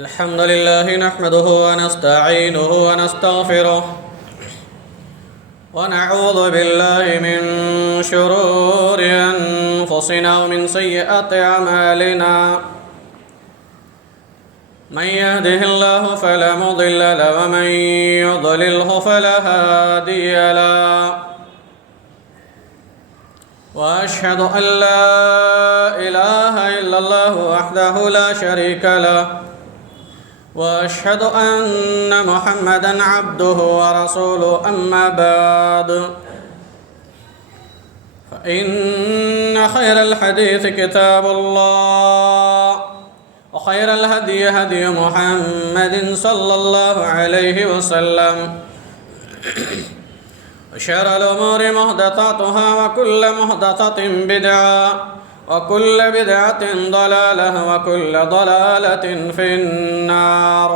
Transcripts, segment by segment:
الحمد لله نحمده ونستعينه ونستغفره ونعوذ بالله من شرور أنفسنا ومن سيئات أعمالنا من يهده الله فلا مضل له ومن يضلله فلا هادي له وأشهد أن لا إله إلا الله وحده لا شريك له وأشهد أن محمدًا عبده ورسوله أما بعد فإن خير الحديث كتاب الله وخير الهدي هدي محمد صلى الله عليه وسلم وشر الأمور محدثاتها وكل محدثة بدعة وكل بدعة ضلالة وكل ضلالة في النار.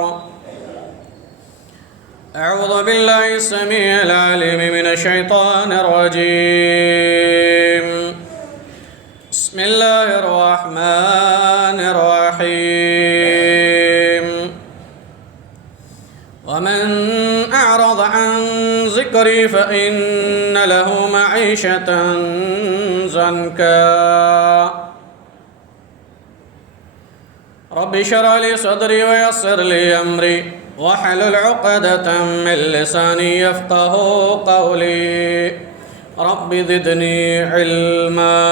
أعوذ بالله السميع العليم من الشيطان الرجيم. بسم الله الرحمن الرحيم. ومن أعرض عن ذكري فإن له معيشة ضنكا رب اشرح لي صدري ويسر لي أمري واحلل عقدة من لساني يفقه قولي رب زدني علما.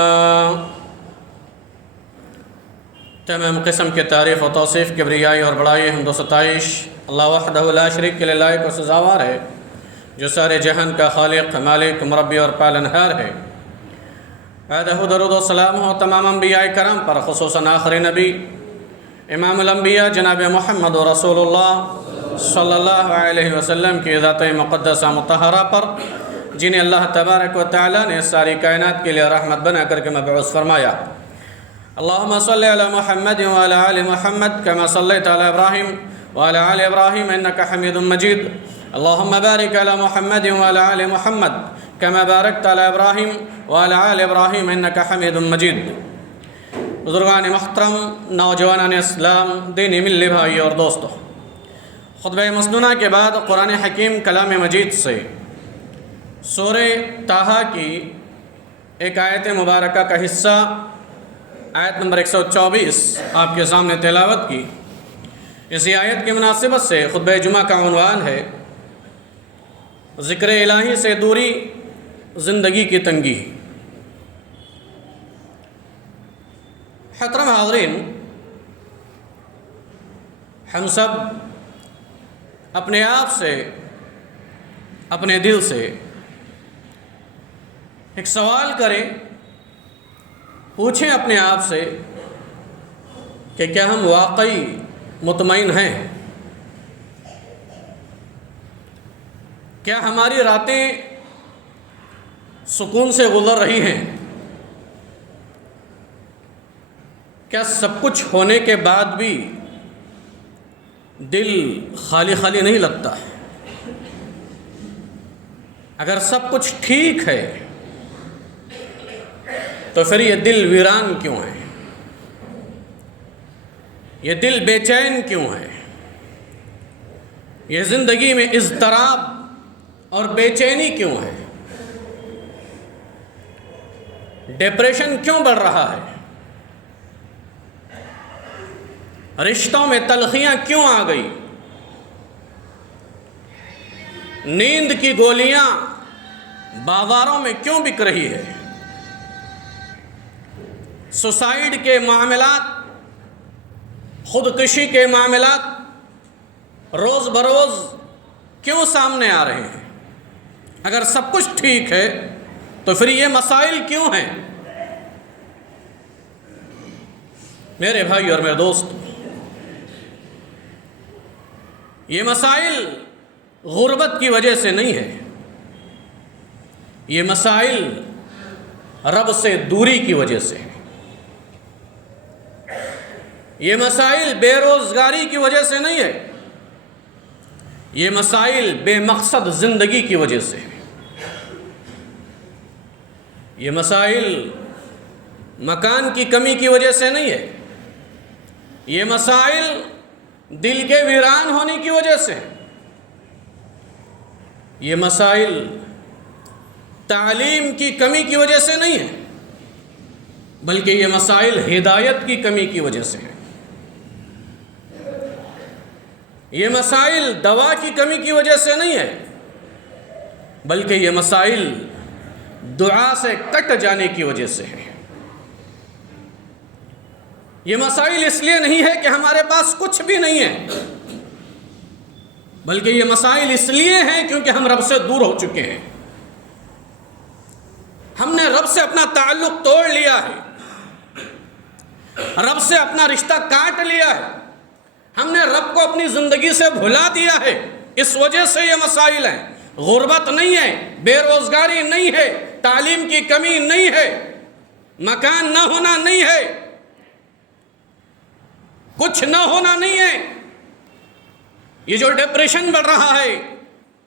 تمام قسم کے تعریف و توصیف کبریائی اور بڑائی حمد و ستائش اللہ وحدہ لا شریک کے لائق و سزاوار ہے جو سارے جہان کا خالق مالک مربی اور پالنہار ہے. درود و سلام ہو تمام انبیاء کرام پر خصوصاً آخری نبی امام الانبیاء جناب محمد رسول اللہ صلی اللہ علیہ وسلم کی ذات مقدسہ مطہرہ پر جنہیں اللہ تبارک و تعالیٰ نے ساری کائنات کے لیے رحمت بنا کر کے مبعوث فرمایا. اللهم صل على محمد وعلى آل محمد كما صليت على إبراهيم وعلى آل إبراهيم إنك حميد مجيد. اللهم بارك على محمد وعلى آل محمد كما باركت على إبراهيم وعلى آل إبراهيم إنك حميد مجيد. بزرگان محترم، نوجوانان اسلام، دینی ملی بھائی اور دوستو، خطبہ مسنونہ کے بعد قرآن حکیم کلام مجید سے سورہ طٰہٰ کی ایک آیت مبارکہ کا حصہ آیت نمبر 124 آپ کے سامنے تلاوت کی. اسی آیت کی مناسبت سے خطبہ جمعہ کا عنوان ہے ذکر الہی سے دوری زندگی کی تنگی. محترم حاضرین، ہم سب اپنے آپ سے اپنے دل سے ایک سوال کریں، پوچھیں اپنے آپ سے کہ کیا ہم واقعی مطمئن ہیں؟ کیا ہماری راتیں سکون سے گزر رہی ہیں؟ کیا سب کچھ ہونے کے بعد بھی دل خالی خالی نہیں لگتا؟ اگر سب کچھ ٹھیک ہے تو پھر یہ دل ویران کیوں ہے؟ یہ دل بے چین کیوں ہے؟ یہ زندگی میں اضطراب اور بے چینی کیوں ہے؟ ڈپریشن کیوں بڑھ رہا ہے؟ رشتوں میں تلخیاں کیوں آ گئی؟ نیند کی گولیاں بازاروں میں کیوں بک رہی ہے؟ سوسائڈ کے معاملات، خودکشی کے معاملات روز بروز کیوں سامنے آ رہے ہیں؟ اگر سب کچھ ٹھیک ہے تو پھر یہ مسائل کیوں ہیں؟ میرے بھائی اور میرے دوست، یہ مسائل غربت کی وجہ سے نہیں ہے، یہ مسائل رب سے دوری کی وجہ سے ہے. یہ مسائل بے روزگاری کی وجہ سے نہیں ہے، یہ مسائل بے مقصد زندگی کی وجہ سے ہے. یہ مسائل مکان کی کمی کی وجہ سے نہیں ہے، یہ مسائل دل کے ویران ہونے کی وجہ سے ہیں۔ یہ مسائل تعلیم کی کمی کی وجہ سے نہیں ہیں، بلکہ یہ مسائل ہدایت کی کمی کی وجہ سے ہیں۔ یہ مسائل دوا کی کمی کی وجہ سے نہیں ہے، بلکہ یہ مسائل دعا سے کٹ جانے کی وجہ سے ہے۔ یہ مسائل اس لیے نہیں ہے کہ ہمارے پاس کچھ بھی نہیں ہے، بلکہ یہ مسائل اس لیے ہیں کیونکہ ہم رب سے دور ہو چکے ہیں۔ ہم نے رب سے اپنا تعلق توڑ لیا ہے، رب سے اپنا رشتہ کاٹ لیا ہے، ہم نے رب کو اپنی زندگی سے بھلا دیا ہے۔ اس وجہ سے یہ مسائل ہیں۔ غربت نہیں ہے، بے روزگاری نہیں ہے، تعلیم کی کمی نہیں ہے، مکان نہ ہونا نہیں ہے، کچھ نہ ہونا نہیں ہے۔ یہ جو ڈپریشن بڑھ رہا ہے،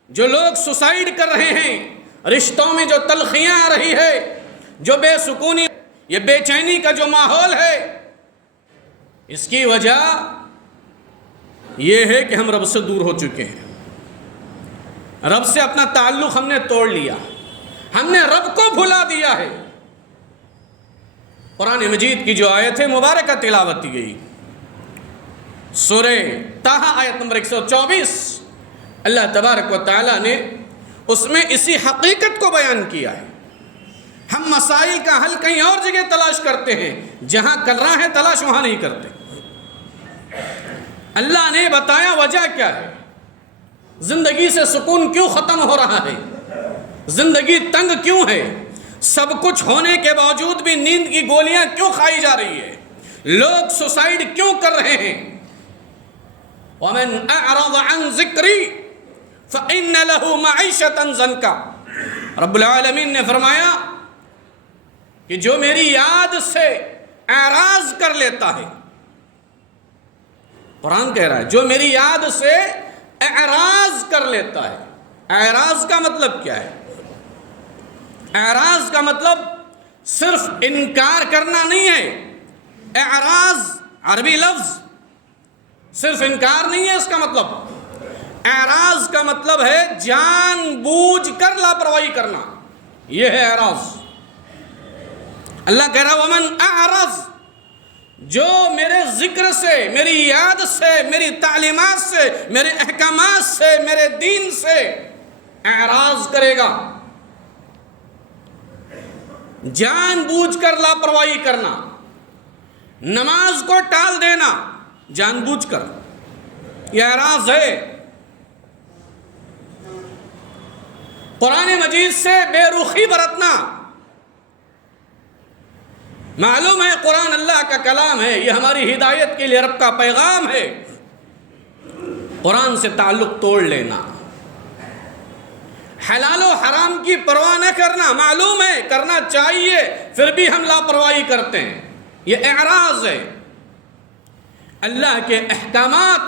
جو لوگ سوسائیڈ کر رہے ہیں، رشتوں میں جو تلخیاں آ رہی ہے، جو بے سکونی، یہ بے چینی کا جو ماحول ہے، اس کی وجہ یہ ہے کہ ہم رب سے دور ہو چکے ہیں۔ رب سے اپنا تعلق ہم نے توڑ لیا، ہم نے رب کو بھلا دیا ہے۔ قرآن مجید کی جو آیت ہے مبارکہ تلاوت کی گئی، سورہ طٰہٰ آیت نمبر 124، اللہ تبارک و تعالیٰ نے اس میں اسی حقیقت کو بیان کیا ہے۔ ہم مسائل کا حل کہیں اور جگہ تلاش کرتے ہیں، جہاں کر رہا ہے تلاش وہاں نہیں کرتے۔ اللہ نے بتایا وجہ کیا ہے، زندگی سے سکون کیوں ختم ہو رہا ہے، زندگی تنگ کیوں ہے، سب کچھ ہونے کے باوجود بھی نیند کی گولیاں کیوں کھائی جا رہی ہے، لوگ سوسائڈ کیوں کر رہے ہیں۔ وَمَنْ أَعْرَضَ عَنْ ذِكْرِي فَإِنَّ لَهُ مَعِيشَةً ضَنْكَ۔ رب العالمین نے فرمایا کہ جو میری یاد سے اعراض کر لیتا ہے، قرآن کہہ رہا ہے جو میری یاد سے اعراض کر لیتا ہے۔ اعراض کا مطلب کیا ہے؟ اعراض کا مطلب صرف انکار کرنا نہیں ہے۔ اعراض عربی لفظ صرف انکار نہیں ہے، اس کا مطلب اعراض کا مطلب ہے جان بوجھ کر لاپرواہی کرنا، یہ ہے اعراض۔ اللہ کہہ رہا ومن اعرض، جو میرے ذکر سے، میری یاد سے، میری تعلیمات سے، میرے احکامات سے، میرے دین سے اعراض کرے گا، جان بوجھ کر لاپرواہی کرنا، نماز کو ٹال دینا جان بوجھ کر، یہ اعراض ہے۔ قرآن مجید سے بے رخی برتنا، معلوم ہے قرآن اللہ کا کلام ہے، یہ ہماری ہدایت کے لیے رب کا پیغام ہے۔ قرآن سے تعلق توڑ لینا، حلال و حرام کی پرواہ نہ کرنا، معلوم ہے کرنا چاہیے پھر بھی ہم لاپرواہی کرتے ہیں، یہ اعراض ہے۔ اللہ کے احکامات،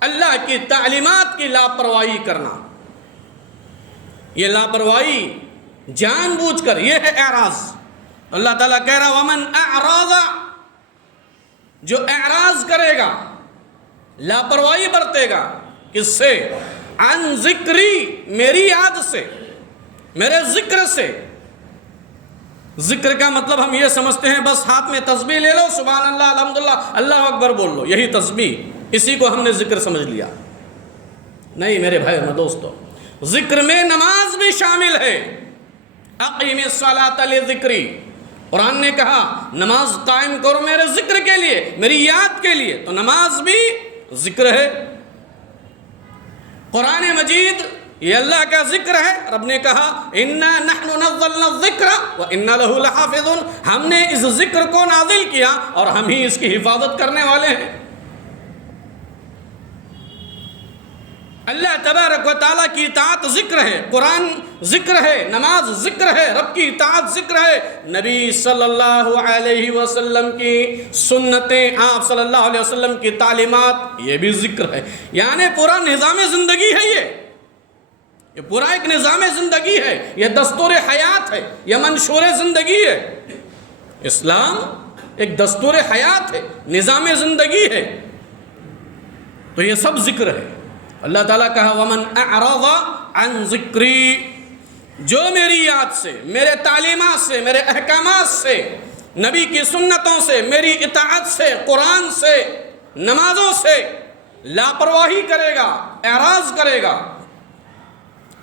اللہ کی تعلیمات کی لاپرواہی کرنا، یہ لاپرواہی جان بوجھ کر، یہ ہے اعراض۔ اللہ تعالیٰ کہہ رہا ومن اعراض، جو اعراض کرے گا، لاپرواہی برتے گا، کس سے؟ عن ذکری، میری یاد سے، میرے ذکر سے۔ ذکر کا مطلب ہم یہ سمجھتے ہیں بس ہاتھ میں تسبیح لے لو، سبحان اللہ، الحمدللہ، اللہ اکبر بول لو، یہی تسبیح، اسی کو ہم نے ذکر سمجھ لیا۔ نہیں میرے بھائی اور دوستو، ذکر میں نماز بھی شامل ہے۔ اقیم الصلاۃ لذکری، قرآن نے کہا نماز قائم کرو میرے ذکر کے لیے، میری یاد کے لیے، تو نماز بھی ذکر ہے۔ قرآن مجید یہ اللہ کا ذکر ہے۔ رب نے کہا اِنَّا نَحْنُ نَزَّلْنَا الذِّكْرَ وَإِنَّا لَهُ لَحَافِظُونَ، ہم نے اس ذکر کو نازل کیا اور ہم ہی اس کی حفاظت کرنے والے ہیں۔ اللہ تبارک و تعالیٰ کی اطاعت ذکر ہے، قرآن ذکر ہے، نماز ذکر ہے، رب کی اطاعت ذکر ہے، نبی صلی اللہ علیہ وسلم کی سنتیں، آپ صلی اللہ علیہ وسلم کی تعلیمات، یہ بھی ذکر ہے۔ یعنی پورا نظام زندگی ہے، یہ پورا ایک نظام زندگی ہے، یہ دستور حیات ہے، یہ منشور زندگی ہے۔ اسلام ایک دستور حیات ہے، نظام زندگی ہے۔ تو یہ سب ذکر ہے. اللہ تعالیٰ کہا ومن اعرض عن ذکری، جو میری یاد سے، میرے تعلیمات سے، میرے احکامات سے، نبی کی سنتوں سے، میری اطاعت سے، قرآن سے، نمازوں سے لاپرواہی کرے گا، اعراض کرے گا،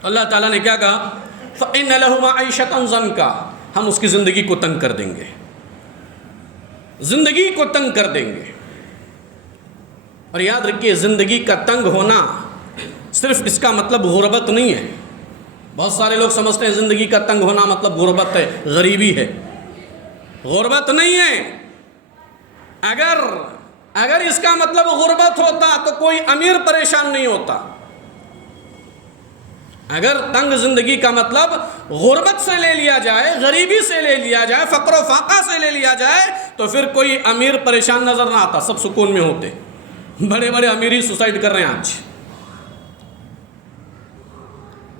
اللہ تعالیٰ نے کیا کہا فَإِنَّ لَهُ مَعِيشَةً ضَنْكَ، ہم اس کی زندگی کو تنگ کر دیں گے، زندگی کو تنگ کر دیں گے. اور یاد رکھیے زندگی کا تنگ ہونا صرف اس کا مطلب غربت نہیں ہے. بہت سارے لوگ سمجھتے ہیں زندگی کا تنگ ہونا مطلب غربت ہے، غریبی ہے. غربت نہیں ہے. اگر اس کا مطلب غربت ہوتا تو کوئی امیر پریشان نہیں ہوتا. اگر تنگ زندگی کا مطلب غربت سے لے لیا جائے، غریبی سے لے لیا جائے، فقر و فاقہ سے لے لیا جائے تو پھر کوئی امیر پریشان نظر نہ آتا، سب سکون میں ہوتے. بڑے بڑے امیری سوسائڈ کر رہے ہیں آج،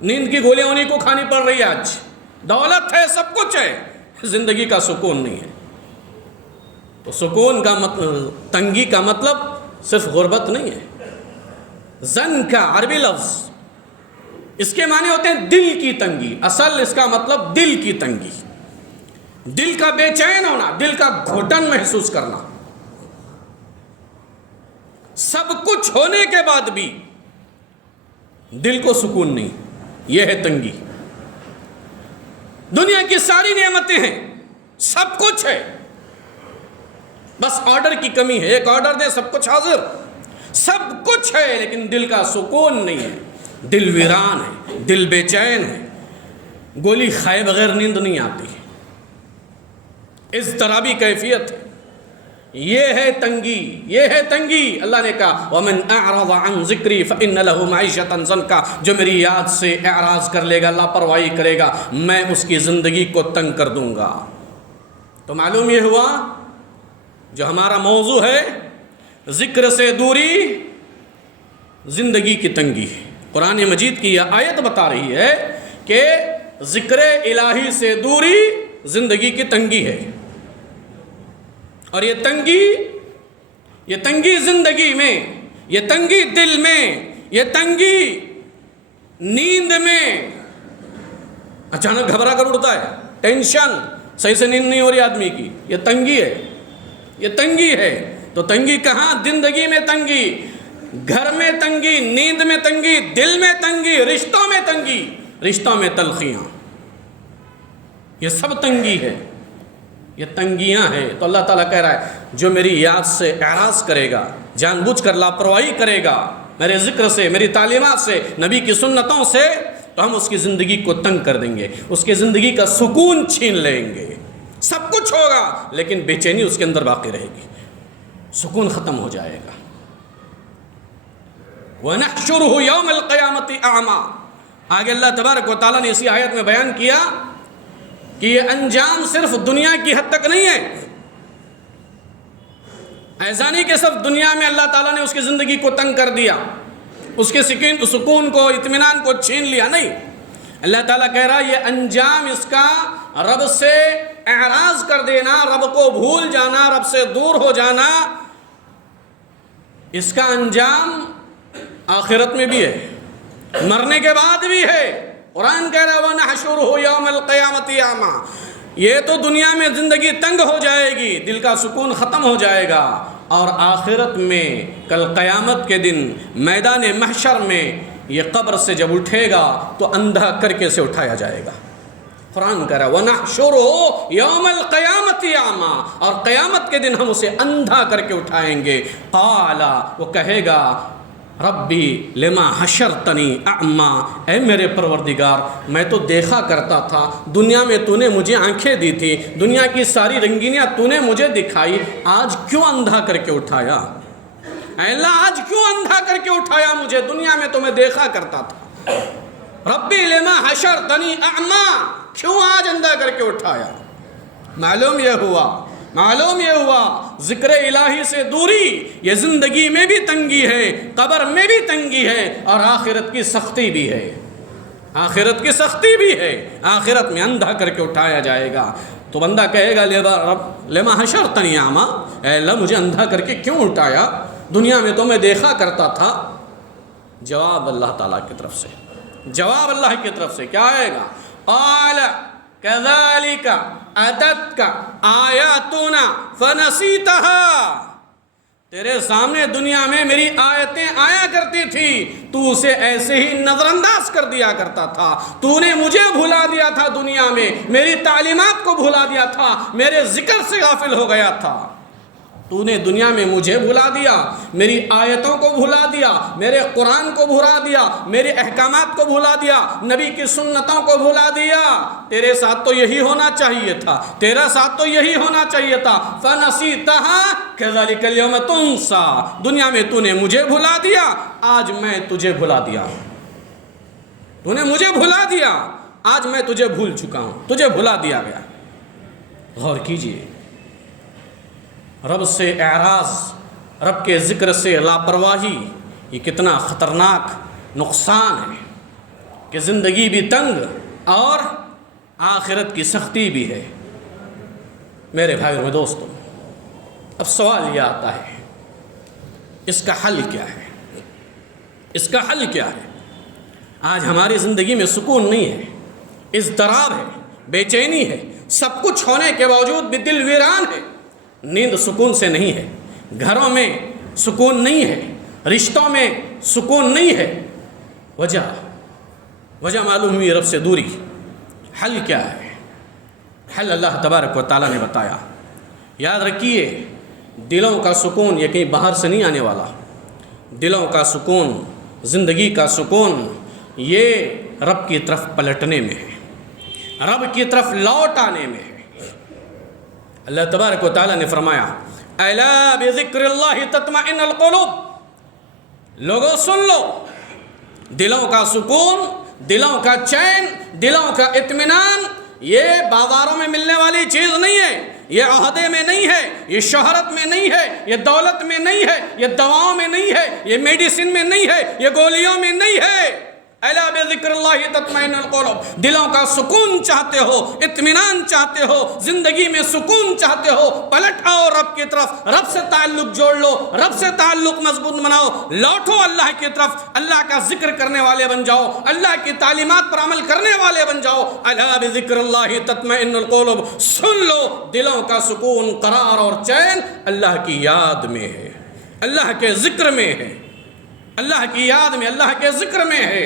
نیند کی گولیاں انہیں کو کھانی پڑ رہی ہے. آج دولت ہے، سب کچھ ہے، زندگی کا سکون نہیں ہے. تو سکون کا مطلب، تنگی کا مطلب صرف غربت نہیں ہے. زن کا عربی لفظ، اس کے معنی ہوتے ہیں دل کی تنگی. اصل اس کا مطلب دل کی تنگی، دل کا بے چین ہونا، دل کا گھٹن محسوس کرنا. سب کچھ ہونے کے بعد بھی دل کو سکون نہیں، یہ ہے تنگی. دنیا کی ساری نعمتیں ہیں، سب کچھ ہے، بس آرڈر کی کمی ہے. ایک آرڈر دے سب کچھ حاضر، سب کچھ ہے، لیکن دل کا سکون نہیں ہے. دل ویران ہے، دل بے چین ہے، گولی کھائے بغیر نیند نہیں آتی. اضطرابی کیفیت ہے. یہ ہے تنگی، یہ ہے تنگی. اللہ نے کہا وَمَنْ أَعْرَضَ عَنْ ذِكْرِي فَإِنَّ لَهُ مَعِيشَةً ضَنْكَ، جو میری یاد سے اعراض کر لے گا، لاپرواہی کرے گا، میں اس کی زندگی کو تنگ کر دوں گا. تو معلوم یہ ہوا جو ہمارا موضوع ہے ذکر سے دوری، زندگی کی تنگی. قرآن مجید کی یہ آیت بتا رہی ہے کہ ذکر الہی سے دوری زندگی کی تنگی ہے. اور یہ تنگی زندگی میں، یہ تنگی دل میں، یہ تنگی نیند میں، اچانک گھبرا کر اڑتا ہے، ٹینشن، صحیح سے نیند نہیں ہو رہی آدمی کی، یہ تنگی ہے، یہ تنگی ہے. تو تنگی کہاں؟ زندگی میں تنگی، گھر میں تنگی، نیند میں تنگی، دل میں تنگی، رشتوں میں تنگی، رشتوں میں تلخیاں، یہ سب تنگی ہے، یہ تنگیاں ہیں. تو اللہ تعالیٰ کہہ رہا ہے جو میری یاد سے اعراض کرے گا، جان بوجھ کر لاپرواہی کرے گا میرے ذکر سے، میری تعلیمات سے، نبی کی سنتوں سے، تو ہم اس کی زندگی کو تنگ کر دیں گے، اس کی زندگی کا سکون چھین لیں گے. سب کچھ ہوگا لیکن بے چینی اس کے اندر باقی رہے گی، سکون ختم ہو جائے گا. وَنَحْشُرُهُ يَوْمَ الْقِيَامَةِ أَعْمَى، آگے اللہ تبارک و تعالیٰ نے اسی آیت میں بیان کیا کہ یہ انجام صرف دنیا کی حد تک نہیں ہے. ایسا نہیں کہ صرف دنیا میں اللہ تعالیٰ نے اس کی زندگی کو تنگ کر دیا، اس کے سکون کو، اطمینان کو چھین لیا. نہیں، اللہ تعالیٰ کہہ رہا یہ انجام اس کا رب سے اعراض کر دینا، رب کو بھول جانا، رب سے دور ہو جانا، اس کا انجام آخرت میں بھی ہے، مرنے کے بعد بھی ہے. قرآن کہہ رہا ہے وَنَحْشُرُهُ يَوْمَ الْقِيَامَةِ أَعْمَى، یہ تو دنیا میں زندگی تنگ ہو جائے گی، دل کا سکون ختم ہو جائے گا، اور آخرت میں کل قیامت کے دن میدان محشر میں یہ قبر سے جب اٹھے گا تو اندھا کر کے سے اٹھایا جائے گا. قرآن کہہ رہا ہے وَنَحْشُرُهُ يَوْمَ الْقِيَامَةِ أَعْمَى، اور قیامت کے دن ہم اسے اندھا کر کے اٹھائیں گے. قَالَ، وہ کہے گا ربی لما حشرتنی اعمی، اے میرے پروردگار میں تو دیکھا کرتا تھا، دنیا میں تو نے مجھے آنکھیں دی تھی، دنیا کی ساری رنگینیاں تو نے مجھے دکھائی، آج کیوں اندھا کر کے اٹھایا؟ اے اللہ آج کیوں اندھا کر کے اٹھایا مجھے؟ دنیا میں تو میں دیکھا کرتا تھا. ربی لما حشرتنی اعمی، کیوں آج اندھا کر کے اٹھایا؟ معلوم یہ ہوا ذکر الہی سے دوری یہ زندگی میں بھی تنگی ہے، قبر میں بھی تنگی ہے، اور آخرت کی سختی بھی ہے. آخرت کی سختی بھی ہے، آخرت میں اندھا کر کے اٹھایا جائے گا. تو بندہ کہے گا لما حشرتنی اعمی، اے اللہ مجھے اندھا کر کے کیوں اٹھایا؟ دنیا میں تو میں دیکھا کرتا تھا. جواب اللہ تعالیٰ کی طرف سے, جواب اللہ کی طرف سے کیا آئے گا؟ قال كذلك اتتك آیاتنا فنسیتها. تیرے سامنے دنیا میں میری آیتیں آیا کرتی تھی, تو اسے ایسے ہی نظر انداز کر دیا کرتا تھا. تو نے مجھے بھلا دیا تھا دنیا میں, میری تعلیمات کو بھلا دیا تھا, میرے ذکر سے غافل ہو گیا تھا. تو نے دنیا میں مجھے بھلا دیا, میری آیتوں کو بھلا دیا, میرے قرآن کو بھلا دیا, میرے احکامات کو بھلا دیا, نبی کی سنتوں کو بھلا دیا. تیرے ساتھ تو یہی ہونا چاہیے تھا, تیرا ساتھ تو یہی ہونا چاہیے تھا. فَنَسِيتَهَا كَذَلِكَ الْيَوْمَ تُنْسَى. دنیا میں تو نے مجھے بھلا دیا, آج میں تجھے بھلا دیا. تو نے مجھے بھلا دیا, آج میں تجھے بھول چکا ہوں, تجھے بھلا دیا گیا. غور کیجئے, رب سے اعراض, رب کے ذکر سے لاپرواہی, یہ کتنا خطرناک نقصان ہے کہ زندگی بھی تنگ اور آخرت کی سختی بھی ہے. میرے بھائی اور دوستوں, اب سوال یہ آتا ہے, اس کا حل کیا ہے؟ اس کا حل کیا ہے؟ آج ہماری زندگی میں سکون نہیں ہے, اضطراب ہے, بے چینی ہے, سب کچھ ہونے کے باوجود بھی دل ویران ہے. نیند سکون سے نہیں ہے, گھروں میں سکون نہیں ہے, رشتوں میں سکون نہیں ہے. وجہ معلوم ہوئی رب سے دوری. حل کیا ہے؟ حل اللہ تبارک و تعالیٰ نے بتایا. یاد رکھیے, دلوں کا سکون یہ کہیں باہر سے نہیں آنے والا. دلوں کا سکون, زندگی کا سکون یہ رب کی طرف پلٹنے میں ہے, رب کی طرف لوٹ آنے میں ہے. اللہ تبارک و تعالیٰ نے فرمایا, الا بذکر اللہ تطمئن القلوب. لوگوں سن لو, دلوں کا سکون, دلوں کا چین, دلوں کا اطمینان یہ بازاروں میں ملنے والی چیز نہیں ہے, یہ عہدے میں نہیں ہے, یہ شہرت میں نہیں ہے, یہ دولت میں نہیں ہے, یہ دواؤں میں نہیں ہے, یہ میڈیسن میں نہیں ہے, یہ گولیوں میں نہیں ہے. الا بذکر اللہ تطمئن القلوب. دلوں کا سکون چاہتے ہو, اطمینان چاہتے ہو, زندگی میں سکون چاہتے ہو, پلٹ آؤ رب کی طرف, رب سے تعلق جوڑ لو, رب سے تعلق مضبوط بناؤ, لوٹو اللہ کی طرف, اللہ کا ذکر کرنے والے بن جاؤ, اللہ کی تعلیمات پر عمل کرنے والے بن جاؤ. الا بذکر اللہ تطمئن القلوب. سن لو, دلوں کا سکون, قرار اور چین اللہ کی یاد میں ہے, اللہ کے ذکر میں ہے, اللہ کی یاد میں, اللہ کے ذکر میں ہے.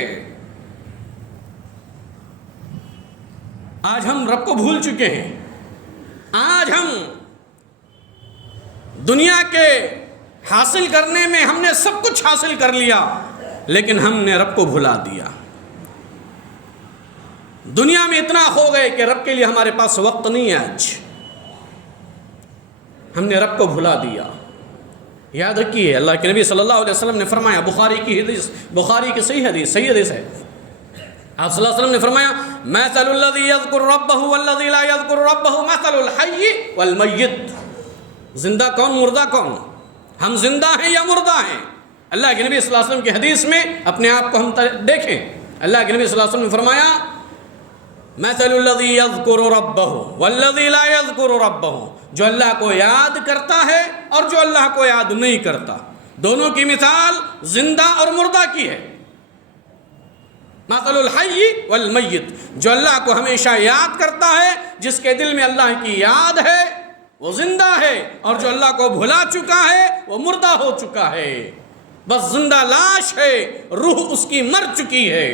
آج ہم رب کو بھول چکے ہیں. آج ہم دنیا کے حاصل کرنے میں ہم نے سب کچھ حاصل کر لیا, لیکن ہم نے رب کو بھلا دیا. دنیا میں اتنا ہو گئے کہ رب کے لیے ہمارے پاس وقت نہیں ہے. آج ہم نے رب کو بھلا دیا. یاد رکھیے, اللہ کے نبی صلی اللہ علیہ وسلم نے فرمایا, بخاری کی حدیث, بخاری کی صحیح حدیث ہے, آپ صلی اللہ علیہ وسلم نے فرمایا, مثل الذی یذکر ربہ والذی لا یذکر ربہ مثل الحی والمیت. زندہ کون, مردہ کون؟ ہم زندہ ہیں یا مردہ ہیں؟ اللہ کے نبی صلی اللہ علیہ وسلم کی حدیث میں اپنے آپ کو ہم دیکھیں. اللہ کے نبی صلی اللہ علیہ وسلم نے فرمایا, مثل الذی یذکر ربہ والذی لا یذکر ربہ. جو اللہ کو یاد کرتا ہے اور جو اللہ کو یاد نہیں کرتا, دونوں کی مثال زندہ اور مردہ کی ہے. مثل الحی والمیت. جو اللہ کو ہمیشہ یاد کرتا ہے, جس کے دل میں اللہ کی یاد ہے, وہ زندہ ہے, اور جو اللہ کو بھلا چکا ہے وہ مردہ ہو چکا ہے. بس زندہ لاش ہے, روح اس کی مر چکی ہے.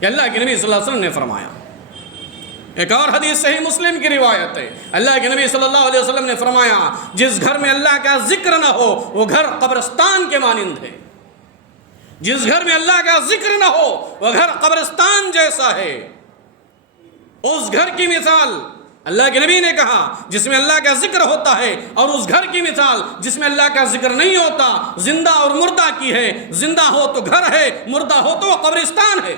یہ اللہ کے نبی صلی اللہ علیہ وسلم نے فرمایا. ایک اور حدیث صحیح مسلم کی روایت ہے, اللہ کے نبی صلی اللہ علیہ وسلم نے فرمایا, جس گھر میں اللہ کا ذکر نہ ہو وہ گھر قبرستان کے مانند ہے. جس گھر میں اللہ کا ذکر نہ ہو وہ گھر قبرستان جیسا ہے. اس گھر کی مثال اللہ کے نبی نے کہا جس میں اللہ کا ذکر ہوتا ہے, اور اس گھر کی مثال جس میں اللہ کا ذکر نہیں ہوتا, زندہ اور مردہ کی ہے. زندہ ہو تو گھر ہے, مردہ ہو تو قبرستان ہے.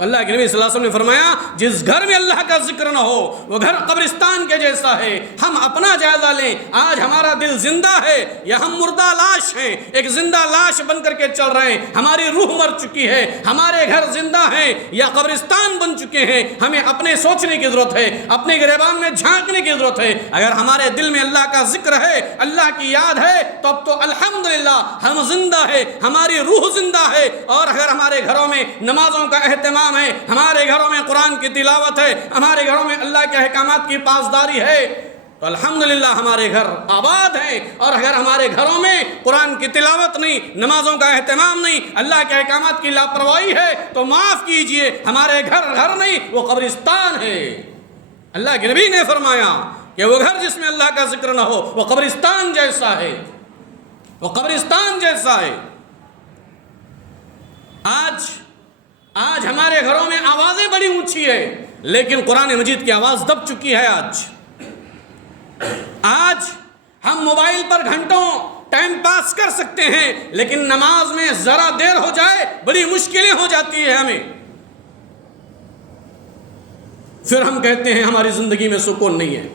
اللہ کے نبی صلی اللہ علیہ وسلم نے فرمایا جس گھر میں اللہ کا ذکر نہ ہو وہ گھر قبرستان کے جیسا ہے۔ ہم اپنا جائزہ لیں، آج ہمارا دل زندہ ہے یا ہم مردہ لاش ہیں؟ ایک زندہ لاش بن کر کے چل رہے ہیں، ہماری روح مر چکی ہے، ہمارے گھر زندہ ہیں یا قبرستان بن چکے ہیں؟ ہمیں اپنے سوچنے کی ضرورت ہے، اپنے گریبان میں جھانکنے کی ضرورت ہے۔ اگر ہمارے دل میں اللہ کا ذکر ہے، اللہ کی یاد ہے، تو اب تو الحمدللہ ہم زندہ ہے، ہماری روح زندہ ہے۔ اور اگر ہمارے گھروں میں نمازوں کا اہتمام ہے، ہمارے گھروں میں قرآن کی تلاوت ہے، ہمارے گھروں میں اللہ کے احکامات کی پاسداری ہے، تو الحمدللہ ہمارے گھر آباد ہیں۔ اور اگر ہمارے گھروں میں قرآن کی تلاوت نہیں، نمازوں کا اہتمام نہیں، اللہ کے احکامات کی لاپرواہی ہے، تو معاف کیجئے، ہمارے گھر نہیں، وہ قبرستان ہے۔ اللہ کے نبی نے فرمایا کہ وہ گھر جس میں اللہ کا ذکر نہ ہو وہ قبرستان جیسا ہے، وہ قبرستان جیسا ہے۔ آج ہمارے گھروں میں آوازیں بڑی اونچی ہے، لیکن قرآن مجید کی آواز دب چکی ہے۔ آج ہم موبائل پر گھنٹوں ٹائم پاس کر سکتے ہیں، لیکن نماز میں ذرا دیر ہو جائے بڑی مشکلیں ہو جاتی ہے ہمیں۔ پھر ہم کہتے ہیں ہماری زندگی میں سکون نہیں ہے۔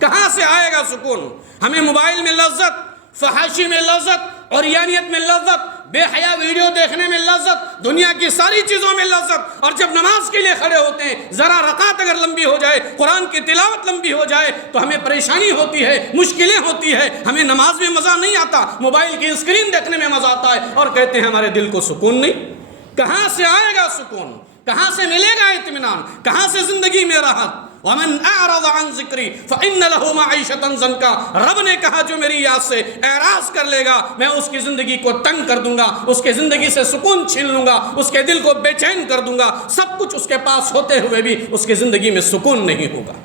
کہاں سے آئے گا سکون؟ ہمیں موبائل میں لذت، فحاشی میں لذت، عریانیت میں لذت، بے حیا ویڈیو دیکھنے میں لذت، دنیا کی ساری چیزوں میں لذت، اور جب نماز کے لیے کھڑے ہوتے ہیں ذرا رکعت اگر لمبی ہو جائے، قرآن کی تلاوت لمبی ہو جائے تو ہمیں پریشانی ہوتی ہے، مشکلیں ہوتی ہے، ہمیں نماز میں مزہ نہیں آتا، موبائل کی اسکرین دیکھنے میں مزہ آتا ہے، اور کہتے ہیں ہمارے دل کو سکون نہیں۔ کہاں سے آئے گا سکون؟ کہاں سے ملے گا اطمینان؟ کہاں سے زندگی میں راحت؟ وَمَنْ أَعْرَضَ عَنْ ذِكْرِي فَإِنَّ لَهُ مَعِيشَةً ضَنْكًا۔ رب نے کہا جو میری یاد سے اعراض کر لے گا میں اس کی زندگی کو تنگ کر دوں گا، اس کے زندگی سے سکون چھین لوں گا، اس کے دل کو بے چین کر دوں گا۔ سب کچھ اس کے پاس ہوتے ہوئے بھی اس کی زندگی میں سکون نہیں ہوگا۔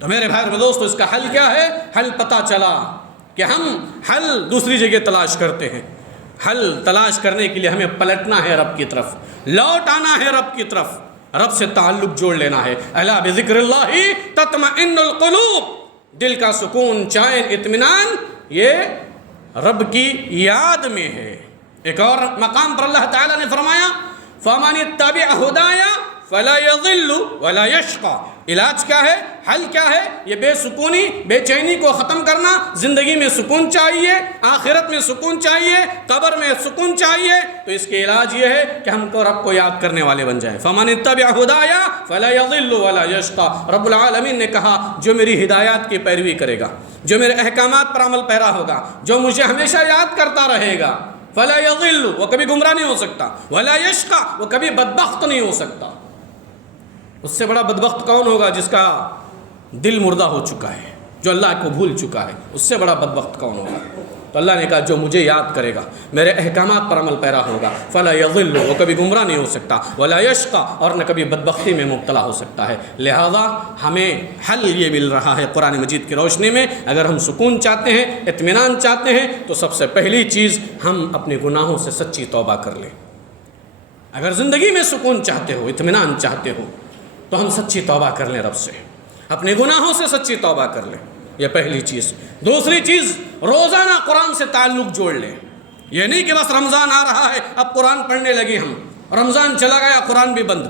تو میرے بھائی اور دوستو، اس کا حل کیا ہے؟ حل پتہ چلا کہ ہم حل دوسری جگہ تلاش کرتے ہیں۔ حل تلاش کرنے کے لیے ہمیں پلٹنا ہے رب کی طرف، لوٹ آنا ہے رب کی طرف، رب سے تعلق جوڑ لینا ہے۔ الا بذکر اللہ تطمئن القلوب، دل کا سکون، چین، اطمینان یہ رب کی یاد میں ہے۔ ایک اور مقام پر اللہ تعالیٰ نے فرمایا فَمَنِ اتَّبِعَ هُدَايَ فَلَا يَضِلُّ وَلَا يَشْقَى۔ علاج کیا ہے؟ حل کیا ہے؟ یہ بے سکونی، بے چینی کو ختم کرنا۔ زندگی میں سکون چاہیے، آخرت میں سکون چاہیے، قبر میں سکون چاہیے، تو اس کے علاج یہ ہے کہ ہم کو رب کو یاد کرنے والے بن جائیں۔ فَمَنِ اتَّبِعَ هُدَايَ فَلَا يَضِلُّ وَلَا يَشْقَى۔ رب العالمین نے کہا جو میری ہدایات کی پیروی کرے گا، جو میرے احکامات پر عمل پیرا ہوگا، جو مجھے ہمیشہ یاد کرتا رہے گا، فَلَا يَضِلُّ، وہ کبھی گمراہ نہیں ہو سکتا، وَلَا يَشْقَى، وہ کبھی بدبخت نہیں ہو سکتا۔ اس سے بڑا بدبخت کون ہوگا؟ جس کا دل مردہ ہو چکا ہے، جو اللہ کو بھول چکا ہے، اس سے بڑا بدبخت کون ہوگا؟ تو اللہ نے کہا جو مجھے یاد کرے گا، میرے احکامات پر عمل پیرا ہوگا، فلا یضل، وہ کبھی گمراہ نہیں ہو سکتا، ولا یشقى، اور نہ کبھی بدبختی میں مبتلا ہو سکتا ہے۔ لہذا ہمیں حل یہ مل رہا ہے قرآن مجید کی روشنی میں۔ اگر ہم سکون چاہتے ہیں، اطمینان چاہتے ہیں، تو سب سے پہلی چیز ہم اپنے گناہوں سے سچی توبہ کر لیں۔ اگر زندگی میں سکون چاہتے ہو، اطمینان چاہتے ہو، تو ہم سچی توبہ کر لیں، رب سے اپنے گناہوں سے سچی توبہ کر لیں، یہ پہلی چیز۔ دوسری چیز، روزانہ قرآن سے تعلق جوڑ لیں۔ یہ نہیں کہ بس رمضان آ رہا ہے اب قرآن پڑھنے لگے ہم، رمضان چلا گیا قرآن بھی بند،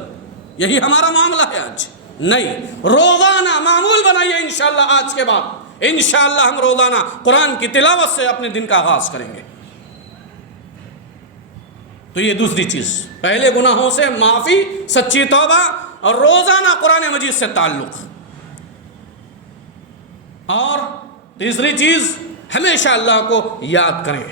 یہی ہمارا معاملہ ہے آج۔ نہیں، روزانہ معمول بنائیے، انشاءاللہ آج کے بعد انشاءاللہ ہم روزانہ قرآن کی تلاوت سے اپنے دن کا آغاز کریں گے۔ تو یہ دوسری چیز، پہلے گناہوں سے معافی، سچی توبہ، اور روزانہ قرآن مجید سے تعلق۔ اور تیسری چیز، ہمیشہ اللہ کو یاد کریں،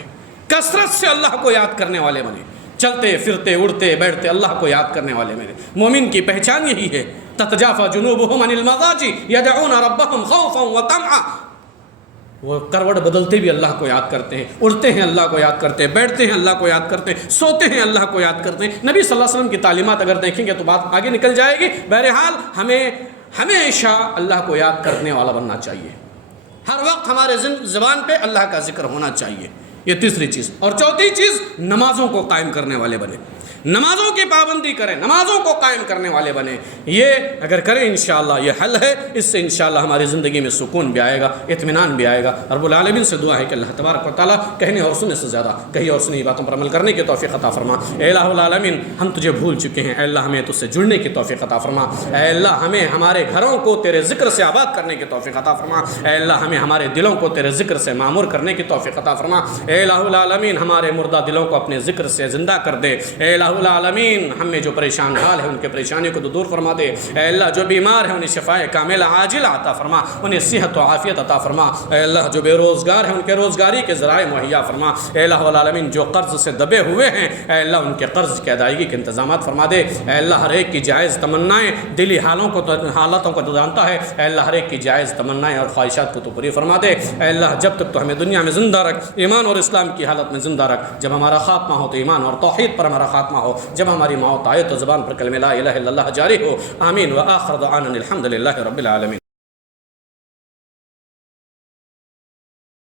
کثرت سے اللہ کو یاد کرنے والے بنیں، چلتے پھرتے اڑتے بیٹھتے اللہ کو یاد کرنے والے بنیں۔ مومن کی پہچان یہی ہے، تتجافى جنوبهم عن المضاجع يدعون ربهم خوفا وطمعا۔ وہ کروٹ بدلتے بھی اللہ کو یاد کرتے ہیں، اڑتے ہیں اللہ کو یاد کرتے ہیں، بیٹھتے ہیں اللہ کو یاد کرتے ہیں، سوتے ہیں اللہ کو یاد کرتے ہیں۔ نبی صلی اللہ علیہ وسلم کی تعلیمات اگر دیکھیں گے تو بات آگے نکل جائے گی۔ بہرحال ہمیں ہمیشہ اللہ کو یاد کرنے والا بننا چاہیے، ہر وقت ہمارے زبان پہ اللہ کا ذکر ہونا چاہیے، یہ تیسری چیز۔ اور چوتھی چیز، نمازوں کو قائم کرنے والے بنے۔ نمازوں کی پابندی کریں، نمازوں کو قائم کرنے والے بنیں. یہ اگر کریں انشاءاللہ یہ حل ہے. اس سے انشاءاللہ ہماری زندگی میں سکون بھی آئے گا، اطمینان بھی آئے گا. رب العالمین سے دعا ہے کہ اللہ تبارک و تعالیٰ کہنے اور سننے سے زیادہ کہی اور سنی باتوں پر عمل کرنے کی توفیق عطا فرما. اے الہ العالمین ہم تجھے بھول چکے ہیں، اے اللہ ہمیں تجھ سے جڑنے کی توفیق عطا فرما. اے اللہ ہمیں ہمارے گھروں کو تیرے ذکر سے آباد کرنے کی توفیق عطا فرما. اے اللہ ہمیں ہمارے دلوں کو تیرے ذکر سے معمور کرنے کی توفیق عطا فرما. اے الہ العالمین ہمارے مردہ دلوں کو اپنے ذکر سے زندہ کر دے. اے الہ العالمین ہمیں جو پریشان حال ہے ان کے پریشانیوں کو دور فرما دے. اے اللہ جو بیمار ہیں انہیں شفائے کاملہ عاجلہ عطا فرما، انہیں صحت و عافیت عطا فرما. اے اللہ جو بے روزگار ہیں ان کے روزگاری کے ذرائع مہیا فرما. اے الہ العالمین جو قرض سے دبے ہوئے ہیں اے اللہ ان کے قرض کی ادائیگی کے انتظامات فرما دے. اے اللہ ہر ایک کی جائز تمنائیں، دلی حالتوں کو تو جانتا ہے. اے اللہ ہر ایک کی جائز تمنائیں اور خواہشات کو تو پوری فرما دے. اے اللہ جب تک تو ہمیں دنیا میں زندہ رکھ، ایمان اور اسلام کی حالت میں زندہ رکھ. جب ہمارا خاتمہ ہو تو ایمان اور توحید پر ہمارا خاتمہ ہو. جب ہماری موت آئے تو زبان پر کلمہ لا الہ الا اللہ جاری ہو. آمین. وآخر دعوانا الحمد للہ رب العالمین.